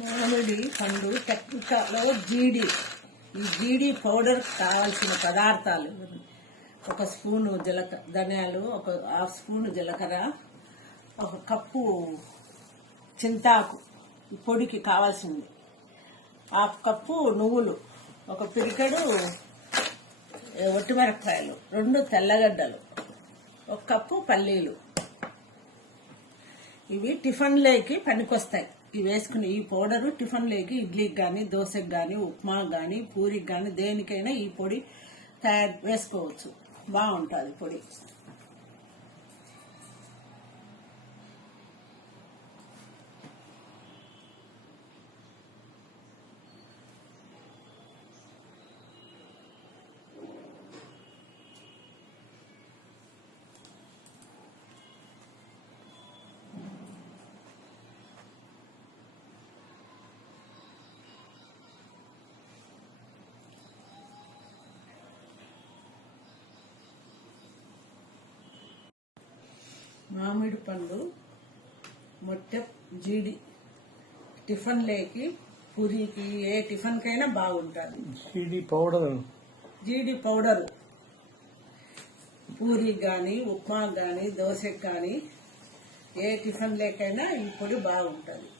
మామిడి పండు టెక్నికలో జీడి. ఈ జీడి పౌడర్ కావాల్సిన పదార్థాలు: ఒక స్పూను ధనియాలు, ఒక హాఫ్ స్పూన్ జీలకర్ర, ఒక కప్పు చింతాకు పొడికి కావాల్సింది, హాఫ్ కప్పు నువ్వులు, ఒక పిరికెడు ఒట్టిమిరపకాయలు, 2 తెల్లగడ్డలు, ఒక కప్పు పల్లీలు. ఇవి టిఫిన్లోకి పనికొస్తాయి. ఇవి వేసుకుని ఈ పౌడరు టిఫిన్లోకి, ఇడ్లీకి కానీ, దోశకి కానీ, ఉప్మాకి కానీ, పూరికి కానీ దేనికైనా ఈ పొడి వేసుకోవచ్చు. బాగుంటుంది పొడి. మామిడి పండు మొట్టె జీడి టిఫిన్లోకి, పూరికి, ఏ టిఫిన్కైనా బాగుంటుంది. జీడి పౌడరు పూరికి కానీ, ఉప్మాకి కానీ, దోశకి కానీ, ఏ టిఫిన్లోకైనా ఈ పొడి బాగుంటుంది.